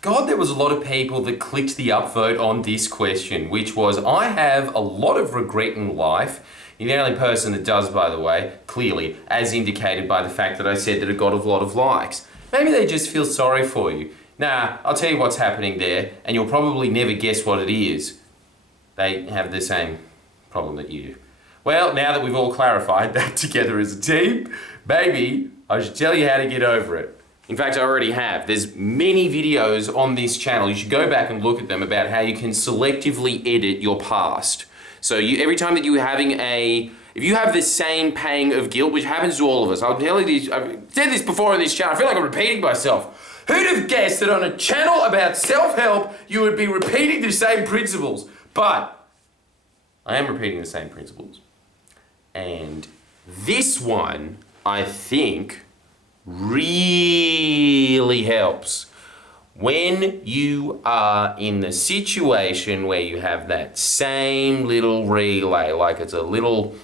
God, there was a lot of people that clicked the upvote on this question, which was, I have a lot of regret in life. You're the only person that does, by the way, clearly, as indicated by the fact that I said that it got a lot of likes. Maybe they just feel sorry for you. Nah, I'll tell you what's happening there, and you'll probably never guess what it is. They have the same problem that you do. Well, now that we've all clarified that together as a team, maybe I should tell you how to get over it. In fact, I already have. There's many videos on this channel. You should go back and look at them about how you can selectively edit your past. So every time that you're having if you have the same pang of guilt, which happens to all of us, I've said this before on this channel, I feel like I'm repeating myself. Who'd have guessed that on a channel about self-help, you would be repeating the same principles? But I am repeating the same principles. And this one, I think, really helps when you are in the situation where you have that same little relay, like it's a little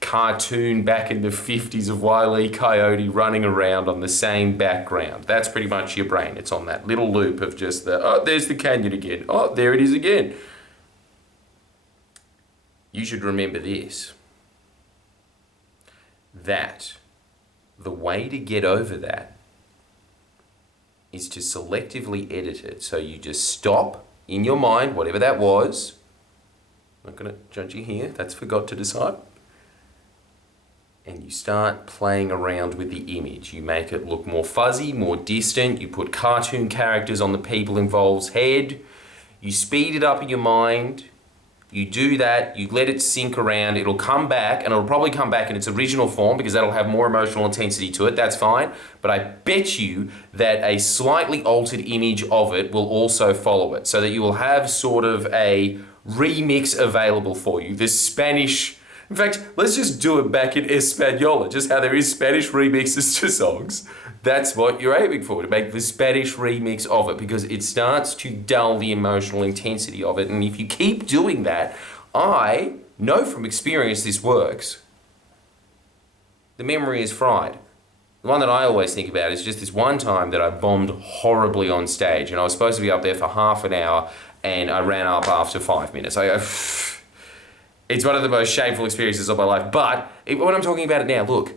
cartoon back in the 50s of Wile E. Coyote running around on the same background. That's pretty much your brain. It's on that little loop of just oh, there's the canyon again. Oh, there it is again. You should remember this. That the way to get over that is to selectively edit it. So you just stop in your mind, whatever that was. I'm not going to judge you here, that's forgot to decide. And you start playing around with the image. You make it look more fuzzy, more distant. You put cartoon characters on the people involved's head. You speed it up in your mind. You do that, you let it sink around, it'll come back, and it'll probably come back in its original form because that'll have more emotional intensity to it, that's fine. But I bet you that a slightly altered image of it will also follow it, so that you will have sort of a remix available for you. The Spanish, in fact, let's just do it back in Española, just how there is Spanish remixes to songs. That's what you're aiming for, to make the Spanish remix of it, because it starts to dull the emotional intensity of it. And if you keep doing that, I know from experience this works. The memory is fried. The one that I always think about is just this one time that I bombed horribly on stage, and I was supposed to be up there for half an hour, and I ran up after 5 minutes. It's one of the most shameful experiences of my life. But when I'm talking about it now, look.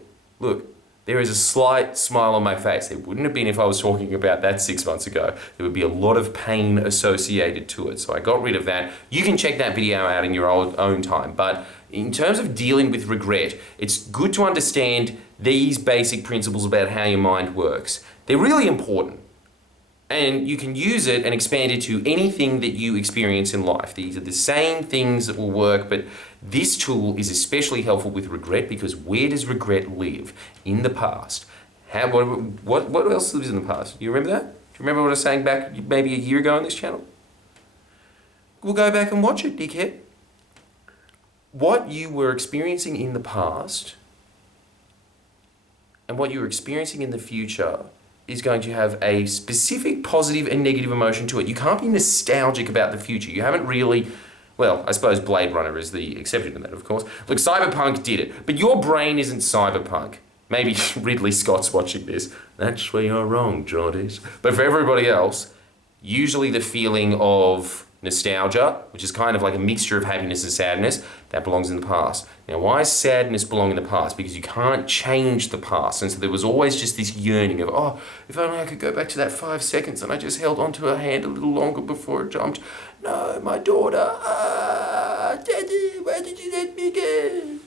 There is a slight smile on my face. There wouldn't have been if I was talking about that 6 months ago. There would be a lot of pain associated to it. So I got rid of that. You can check that video out in your own time. But in terms of dealing with regret, it's good to understand these basic principles about how your mind works. They're really important. And you can use it and expand it to anything that you experience in life. These are the same things that will work, but this tool is especially helpful with regret, because where does regret live? In the past. What else lives in the past? Do you remember that? Do you remember what I was saying back maybe a year ago on this channel? We'll go back and watch it, dickhead. What you were experiencing in the past and what you're experiencing in the future is going to have a specific positive and negative emotion to it. You can't be nostalgic about the future. You haven't really, well, I suppose Blade Runner is the exception to that, of course. Look, Cyberpunk did it, but your brain isn't Cyberpunk. Maybe Ridley Scott's watching this. That's where you're wrong, Geordies. But for everybody else, usually the feeling of nostalgia, which is kind of like a mixture of happiness and sadness, that belongs in the past. Now, why does sadness belong in the past? Because you can't change the past. And so there was always just this yearning of, oh, if only I could go back to that 5 seconds and I just held onto her hand a little longer before it jumped. No, my daughter. Daddy, why did you let me go?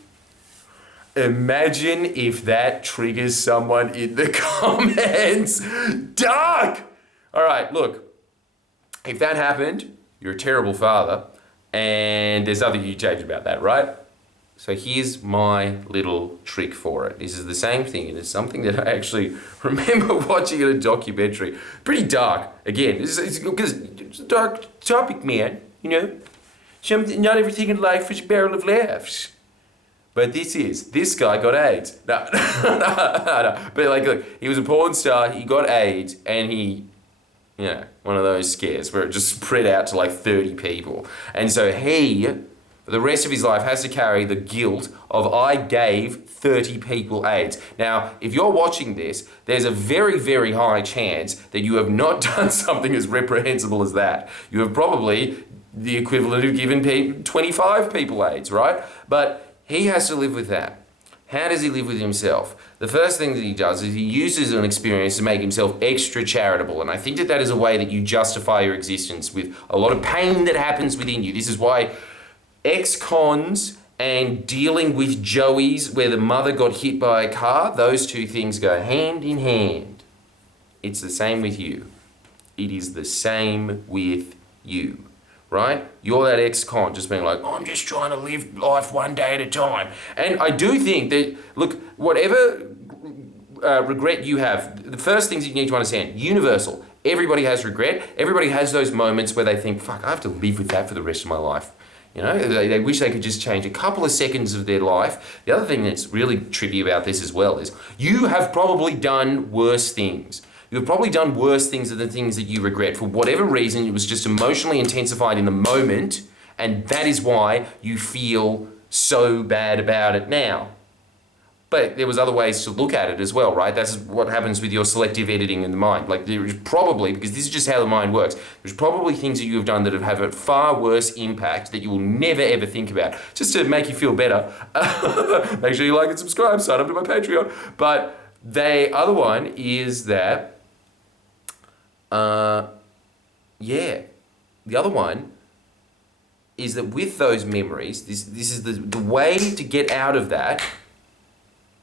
Imagine if that triggers someone in the comments. Dark! All right, look. If that happened, you're a terrible father, and there's nothing you can change about that, right? So here's my little trick for it. This is the same thing, and it's something that I actually remember watching in a documentary. Pretty dark. Again, it's a dark topic, man, you know? Not everything in life is a barrel of laughs. But this guy got AIDS. No. But like, look, he was a porn star, he got AIDS, and he, you know, one of those scares where it just spread out to like 30 people. And so he for the rest of his life has to carry the guilt of I gave 30 people AIDS. Now, if you're watching this, there's a very, very high chance that you have not done something as reprehensible as that. You have probably the equivalent of giving 25 people AIDS, right? But he has to live with that. How does he live with himself? The first thing that he does is he uses an experience to make himself extra charitable. And I think that that is a way that you justify your existence with a lot of pain that happens within you. This is why ex-cons and dealing with Joey's where the mother got hit by a car, those two things go hand in hand. It's the same with you. It is the same with you. Right? You're that ex-con just being like, oh, I'm just trying to live life one day at a time. And I do think that, look, whatever regret you have, the first things you need to understand, universal. Everybody has regret. Everybody has those moments where they think, fuck, I have to live with that for the rest of my life. You know, they wish they could just change a couple of seconds of their life. The other thing that's really tricky about this as well is you have probably done worse things. You've probably done worse things than the things that you regret. For whatever reason, it was just emotionally intensified in the moment, and that is why you feel so bad about it now. But there was other ways to look at it as well, right? That's what happens with your selective editing in the mind. Like there is probably, because this is just how the mind works, there's probably things that you have done that have a far worse impact that you will never ever think about. Just to make you feel better, make sure you like and subscribe, sign up to my Patreon. But the other one is that the other one is that with those memories, this is the way to get out of that,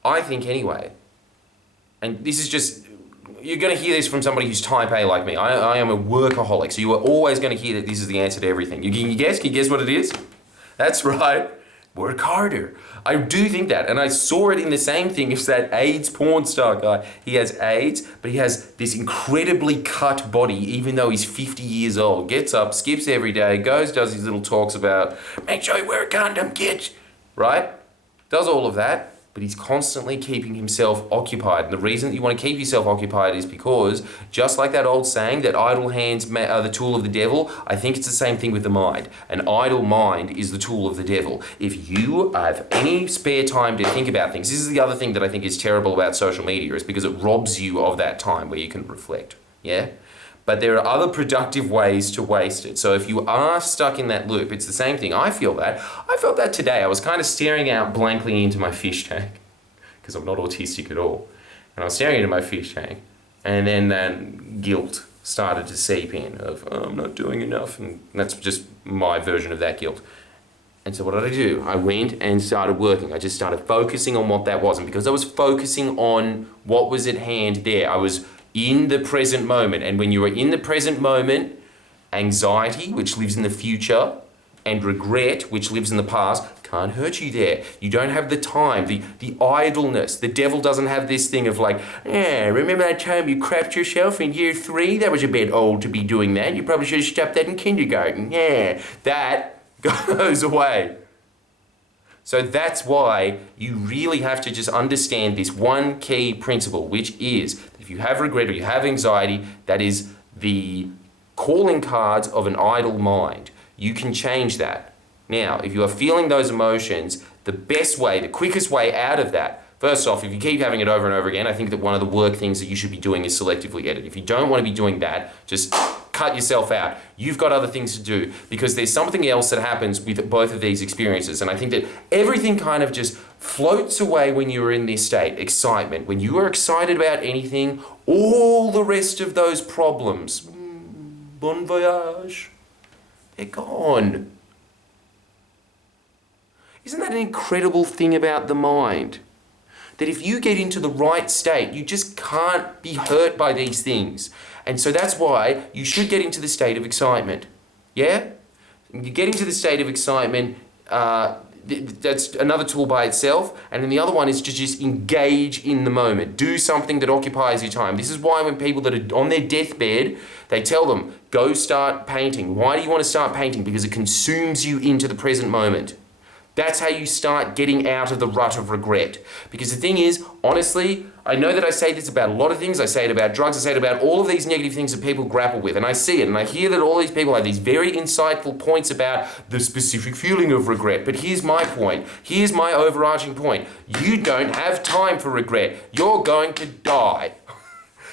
I think anyway. And this is just, you're going to hear this from somebody who's type A like me. I am a workaholic, so you are always going to hear that this is the answer to everything. Can you guess what it is? That's right. Work harder. I do think that, and I saw it in the same thing as that AIDS porn star guy. He has AIDS, but he has this incredibly cut body, even though he's 50 years old. Gets up, skips every day, goes, does his little talks about, make sure you wear a condom, kids, right? Does all of that, but he's constantly keeping himself occupied. And the reason that you want to keep yourself occupied is because, just like that old saying that idle hands are the tool of the devil, I think it's the same thing with the mind. An idle mind is the tool of the devil. If you have any spare time to think about things, this is the other thing that I think is terrible about social media, is because it robs you of that time where you can reflect, yeah? But there are other productive ways to waste it. So if you are stuck in that loop, it's the same thing. I felt that today. I was kind of staring out blankly into my fish tank, because I'm not autistic at all. And I was staring into my fish tank, and then that guilt started to seep in of, oh, I'm not doing enough, and that's just my version of that guilt. And so what did I do? I went and started working. I just started focusing on what that was. And because I was focusing on what was at hand there, I was in the present moment. And when you are in the present moment, anxiety, which lives in the future, and regret, which lives in the past, can't hurt you there. You don't have the time, the idleness. The devil doesn't have this thing of like, yeah, remember that time you crapped yourself in year 3? That was a bit old to be doing that. You probably should have stopped that in kindergarten. Yeah, that goes away. So that's why you really have to just understand this one key principle, which is if you have regret or you have anxiety, that is the calling cards of an idle mind. You can change that. Now, if you are feeling those emotions, the best way, the quickest way out of that, first off, if you keep having it over and over again, I think that one of the work things that you should be doing is selectively edit. If you don't want to be doing that, just cut yourself out. You've got other things to do, because there's something else that happens with both of these experiences. And I think that everything kind of just floats away when you're in this state. Excitement. When you are excited about anything, all the rest of those problems, bon voyage, they're gone. Isn't that an incredible thing about the mind? That if you get into the right state, you just can't be hurt by these things. And so that's why you should get into the state of excitement. Yeah? You get into the state of excitement, that's another tool by itself. And then the other one is to just engage in the moment. Do something that occupies your time. This is why when people that are on their deathbed, they tell them, go start painting. Why do you want to start painting? Because it consumes you into the present moment. That's how you start getting out of the rut of regret. Because the thing is, honestly, I know that I say this about a lot of things. I say it about drugs. I say it about all of these negative things that people grapple with. And I see it. And I hear that all these people have these very insightful points about the specific feeling of regret. But here's my point. Here's my overarching point. You don't have time for regret. You're going to die.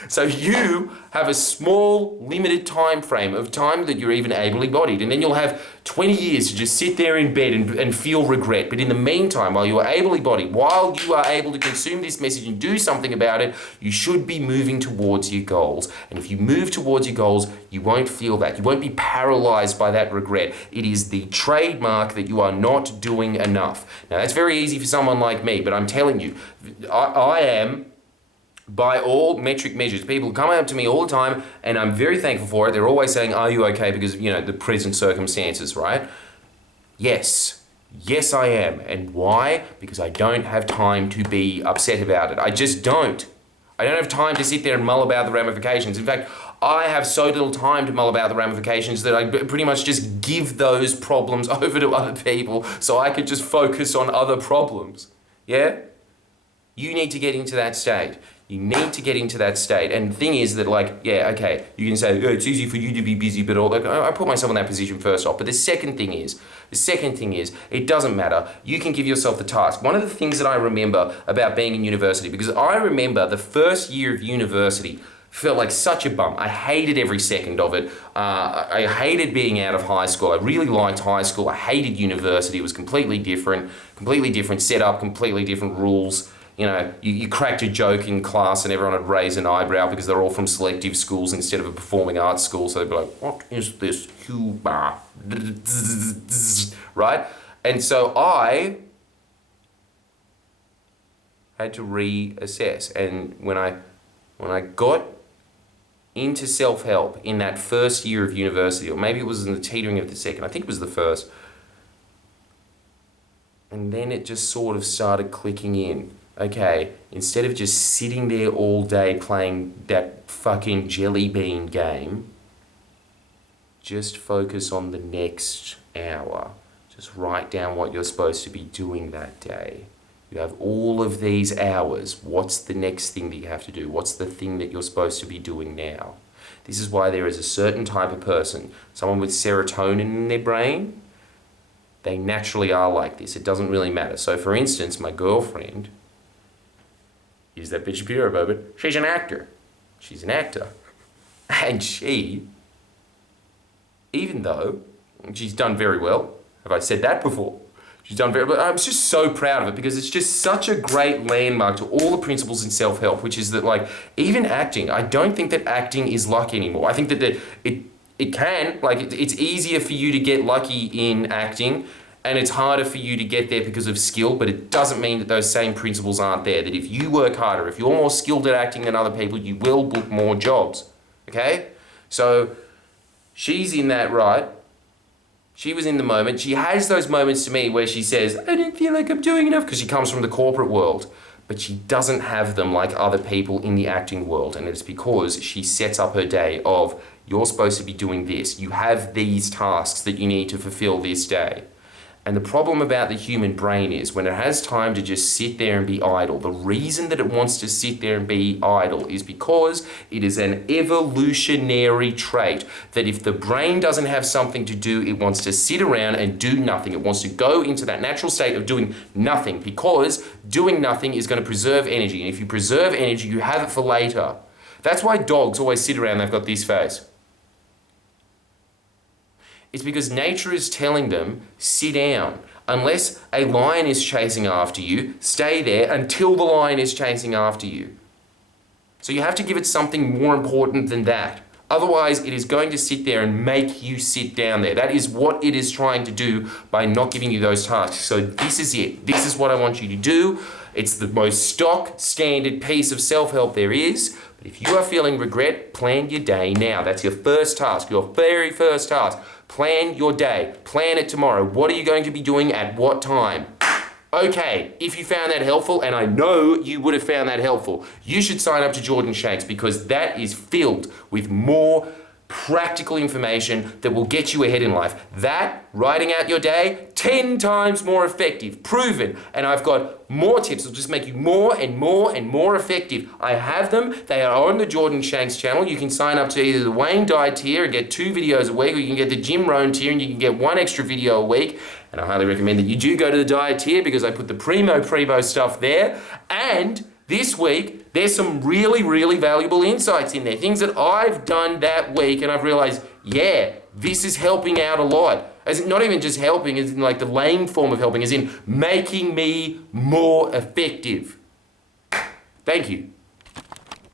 So you have a small, limited time frame of time that you're even able-bodied, and then you'll have 20 years to just sit there in bed and feel regret. But in the meantime, while you are able-bodied, while you are able to consume this message and do something about it, you should be moving towards your goals. And if you move towards your goals, you won't feel that. You won't be paralyzed by that regret. It is the trademark that you are not doing enough. Now, that's very easy for someone like me, but I'm telling you, I am, by all metric measures, people come up to me all the time, and I'm very thankful for it. They're always saying, are you okay? Because, the present circumstances, right? Yes. Yes, I am. And why? Because I don't have time to be upset about it. I just don't. I don't have time to sit there and mull about the ramifications. In fact, I have so little time to mull about the ramifications that I pretty much just give those problems over to other people so I could just focus on other problems. Yeah? You need to get into that state. You need to get into that state. And the thing is that, you can say, it's easy for you to be busy, but I put myself in that position first off. But the second thing is, it doesn't matter. You can give yourself the task. One of the things that I remember about being in university, because I remember the first year of university felt like such a bum. I hated every second of it. I hated being out of high school. I really liked high school. I hated university. It was completely different setup, completely different rules. You cracked a joke in class and everyone would raise an eyebrow because they're all from selective schools instead of a performing arts school. So they'd be like, what is this Cuba? Right? And so I had to reassess. And when I got into self-help in that first year of university, or maybe it was in the teetering of the second, I think it was the first, and then it just sort of started clicking in. Okay, instead of just sitting there all day playing that fucking jelly bean game, just focus on the next hour. Just write down what you're supposed to be doing that day. You have all of these hours. What's the next thing that you have to do? What's the thing that you're supposed to be doing now? This is why there is a certain type of person, someone with serotonin in their brain, they naturally are like this. It doesn't really matter. So for instance, my girlfriend, use that bitch Shapiro moment, she's an actor. She's an actor. And she, even though she's done very well, have I said that before? She's done very well. I'm just so proud of it because it's just such a great landmark to all the principles in self-help, which is that even acting, I don't think that acting is luck anymore. I think that it can, it's easier for you to get lucky in acting, and it's harder for you to get there because of skill, but it doesn't mean that those same principles aren't there. That if you work harder, if you're more skilled at acting than other people, you will book more jobs, okay? So she's in that, right? She was in the moment. She has those moments to me where she says, I don't feel like I'm doing enough, because she comes from the corporate world, but she doesn't have them like other people in the acting world, and it's because she sets up her day of, you're supposed to be doing this. You have these tasks that you need to fulfill this day. And the problem about the human brain is when it has time to just sit there and be idle, the reason that it wants to sit there and be idle is because it is an evolutionary trait that if the brain doesn't have something to do, it wants to sit around and do nothing. It wants to go into that natural state of doing nothing because doing nothing is going to preserve energy. And if you preserve energy, you have it for later. That's why dogs always sit around, they've got this face. It's because nature is telling them, sit down. Unless a lion is chasing after you, stay there until the lion is chasing after you. So you have to give it something more important than that. Otherwise, it is going to sit there and make you sit down there. That is what it is trying to do by not giving you those tasks. So this is it. This is what I want you to do. It's the most stock standard piece of self-help there is. But if you are feeling regret, plan your day now. That's your first task, your very first task. Plan your day. Plan it tomorrow. What are you going to be doing at what time? Okay, if you found that helpful, and I know you would have found that helpful, you should sign up to Shanks because that is filled with more practical information that will get you ahead in life. That, writing out your day, 10 times more effective, proven. And I've got more tips that'll just make you more and more and more effective. I have them. They are on the Jordan Shanks channel. You can sign up to either the Wayne Dye tier and get 2 videos a week, or you can get the Jim Rohn tier and you can get 1 extra video a week. And I highly recommend that you do go to the Dye tier because I put the primo stuff there. And this week, there's some really, really valuable insights in there. Things that I've done that week and I've realized, yeah, this is helping out a lot. As in, not even just helping, as in like the lame form of helping, as in making me more effective. Thank you.